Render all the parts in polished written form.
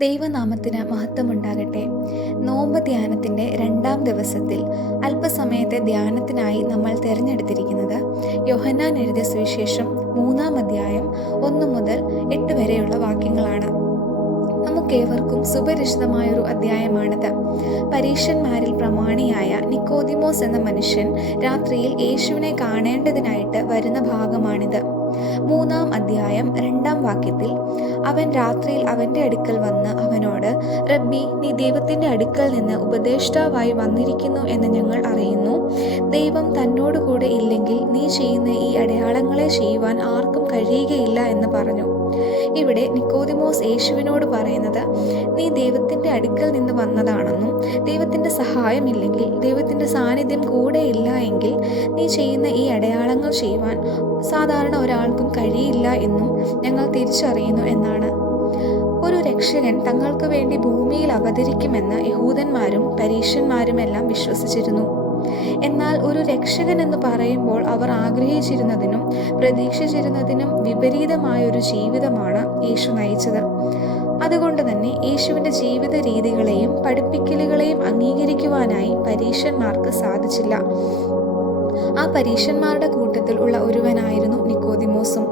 ദൈവനാമത്തിന് മഹത്വമുണ്ടാകട്ടെ. നോമ്പ് ധ്യാനത്തിൻ്റെ 2-ാം ദിവസത്തിൽ അല്പസമയത്തെ ധ്യാനത്തിനായി നമ്മൾ തിരഞ്ഞെടുത്തിരിക്കുന്നത് യോഹന്നാൻ എഴുതിയ സുവിശേഷം 3-ാം അധ്യായം 1 മുതൽ 8 വരെയുള്ള വാക്യങ്ങളാണ്. നമുക്കേവർക്കും സുപരിചിതമായൊരു അധ്യായമാണിത്. പരീശന്മാരിൽ പ്രമാണിയായ നിക്കോദിമോസ് എന്ന മനുഷ്യൻ രാത്രിയിൽ യേശുവിനെ കാണേണ്ടതിനായിട്ട് വരുന്ന ഭാഗമാണിത്. 3-ാം അധ്യായം 2-ാം വാക്യത്തിൽ അവൻ രാത്രിയിൽ അവൻ്റെ അടുക്കൽ വന്ന് അവനോട്, റബ്ബി, നീ ദൈവത്തിൻ്റെ അടുക്കൽ നിന്ന് ഉപദേഷ്ടാവായി വന്നിരിക്കുന്നു എന്ന് ഞങ്ങൾ അറിയുന്നു. ദൈവം തന്നോടുകൂടെ ഇല്ലെങ്കിൽ നീ ചെയ്യുന്ന ഈ അടയാളങ്ങളെ ചെയ്യുവാൻ ആർക്കും കഴിയുകയില്ല എന്ന് പറഞ്ഞു. ഇവിടെ നിക്കോദിമോസ് യേശുവിനോട് പറയുന്നത്, നീ ദൈവത്തിൻ്റെ അടുക്കൽ നിന്ന് വന്നതാണെന്നും ദൈവത്തിൻ്റെ സഹായമില്ലെങ്കിൽ, ദൈവത്തിൻ്റെ സാന്നിധ്യം കൂടെ ഇല്ല എങ്കിൽ നീ ചെയ്യുന്ന ഈ അടയാളങ്ങൾ ചെയ്യുവാൻ സാധാരണ ഒരാൾക്കും കഴിയില്ല എന്നും ഞങ്ങൾ തിരിച്ചറിയുന്നു എന്നാണ്. ഒരു രക്ഷകൻ തങ്ങൾക്ക് വേണ്ടി ഭൂമിയിൽ അവതരിക്കുമെന്ന് യഹൂദന്മാരും പരീശന്മാരുമെല്ലാം വിശ്വസിച്ചിരുന്നു. എന്നാൽ ഒരു രക്ഷകൻ എന്ന് പറയുമ്പോൾ അവർ ആഗ്രഹിച്ചിരുന്നതിനും പ്രതീക്ഷിച്ചിരുന്നതിനും വിപരീതമായൊരു ജീവിതമാണ് യേശു നയിച്ചത്. അതുകൊണ്ട് തന്നെ യേശുവിൻ്റെ ജീവിത രീതികളെയും പഠിപ്പിക്കലുകളെയും അംഗീകരിക്കുവാനായി പരീശന്മാർക്ക് സാധിച്ചില്ല. ആ പരീശന്മാരുടെ കൂട്ടത്തിൽ ഉള്ള ഒരുവനായിരുന്നു നിക്കോദിമോസും.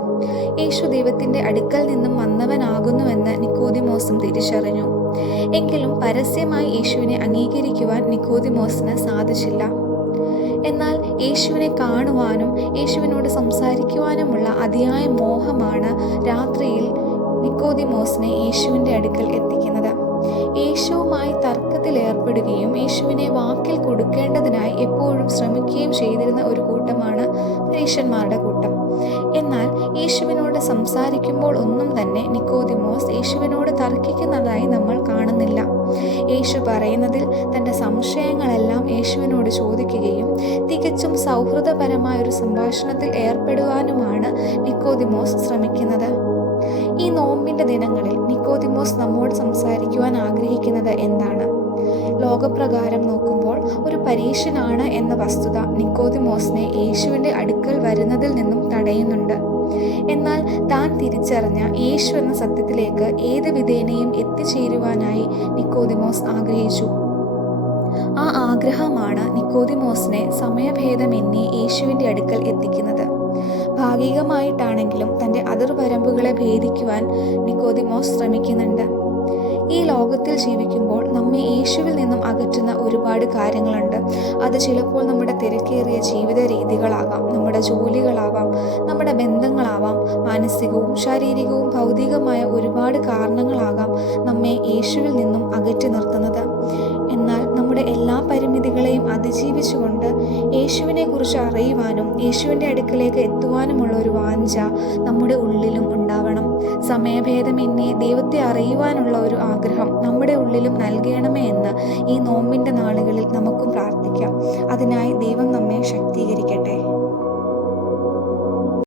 യേശു ദൈവത്തിൻ്റെ അടുക്കൽ നിന്നും വന്നവനാകുന്നുവെന്ന് നിക്കോദിമോസും തിരിച്ചറിഞ്ഞു. എങ്കിലും പരസ്യമായി യേശുവിനെ അംഗീകരിക്കുവാൻ നിക്കോദിമോസിന് സാധിച്ചില്ല. എന്നാൽ യേശുവിനെ കാണുവാനും യേശുവിനോട് സംസാരിക്കുവാനുമുള്ള അതിയായ മോഹമാണ് രാത്രിയിൽ നിക്കോദിമോസിനെ യേശുവിൻ്റെ അടുക്കൽ എത്തിക്കുന്നത്. യേശുവുമായി തർക്കത്തിൽ ഏർപ്പെടുകയും യേശുവിനെ വാക്കിൽ കൊടുക്കേണ്ടതിനായി എപ്പോഴും ശ്രമിക്കുകയും ചെയ്തിരുന്ന ഒരു കൂട്ടമാണ് പരീശന്മാരുടെ കൂട്ടം. എന്നാൽ യേശുവിനോട് സംസാരിക്കുമ്പോൾ ഒന്നും തന്നെ നിക്കോദിമോസ് യേശുവിനോട് തർക്കിക്കുന്നതായി നമ്മൾ കാണുന്നില്ല. യേശു പറയുന്നതിൽ തൻ്റെ സംശയങ്ങളെല്ലാം യേശുവിനോട് ചോദിക്കുകയും തികച്ചും സൗഹൃദപരമായൊരു സംഭാഷണത്തിൽ ഏർപ്പെടുവാനുമാണ് നിക്കോദിമോസ് ശ്രമിക്കുന്നത്. ഈ നോമ്പിൻ്റെ ദിനങ്ങളിൽ നിക്കോദിമോസ് നമ്മോട് സംസാരിക്കുവാൻ ആഗ്രഹിക്കുന്നത് എന്താണ്? ലോകപ്രകാരം നോക്കുമ്പോൾ ഒരു പരീശനാണ് എന്ന വസ്തുത നിക്കോദിമോസിനെ യേശുവിൻ്റെ അടുക്കൽ വരുന്നതിൽ നിന്നും തടയുന്നുണ്ട്. എന്നാൽ താൻ തിരിച്ചറിഞ്ഞ യേശു എന്ന സത്യത്തിലേക്ക് ഏത് വിധേനയും എത്തിച്ചേരുവാനായി നിക്കോദിമോസ് ആഗ്രഹിച്ചു. ആ ആഗ്രഹമാണ് നിക്കോദിമോസിനെ സമയഭേദമെന്നേ യേശുവിൻ്റെ അടുക്കൽ എത്തിക്കുന്നത്. ഭാഗികമായിട്ടാണെങ്കിലും തൻ്റെ അതിർവരമ്പുകളെ ഭേദിക്കുവാൻ നിക്കോദിമോസ് ശ്രമിക്കുന്നുണ്ട്. ഈ ലോകത്തിൽ ജീവിക്കുമ്പോൾ നമ്മെ യേശുവിൽ നിന്നും അകറ്റുന്ന ഒരുപാട് കാര്യങ്ങളുണ്ട്. അത് ചിലപ്പോൾ നമ്മുടെ തിരക്കേറിയ ജീവിത രീതികളാകാം, നമ്മുടെ ജോലികളാവാം, നമ്മുടെ ബന്ധങ്ങളാവാം, മാനസികവും ശാരീരികവും ഭൗതികമായ ഒരുപാട് കാരണങ്ങളാകാം നമ്മെ യേശുവിൽ നിന്നും അകറ്റി നിർത്തുന്നത്. എന്നാൽ നമ്മുടെ എല്ലാ പരിമിതികളെയും അതിജീവിച്ചുകൊണ്ട് യേശുവിനെ കുറിച്ച് അറിയുവാനും യേശുവിൻ്റെ അടുക്കലേക്ക് എത്തുവാനുമുള്ള ഒരു വാഞ്ച നമ്മുടെ ഉള്ളിലും ഉണ്ടാവണം. സമയഭേദമെന്നേ ദൈവത്തെ അറിയുവാനുള്ള ഒരു ആഗ്രഹം നമ്മുടെ ഉള്ളിലും നൽകണമേ എന്ന് ഈ നോമ്പിൻ്റെ നാളുകളിൽ നമുക്കും പ്രാർത്ഥിക്കാം. അതിനായി ദൈവം നമ്മെ ശക്തീകരിക്കട്ടെ.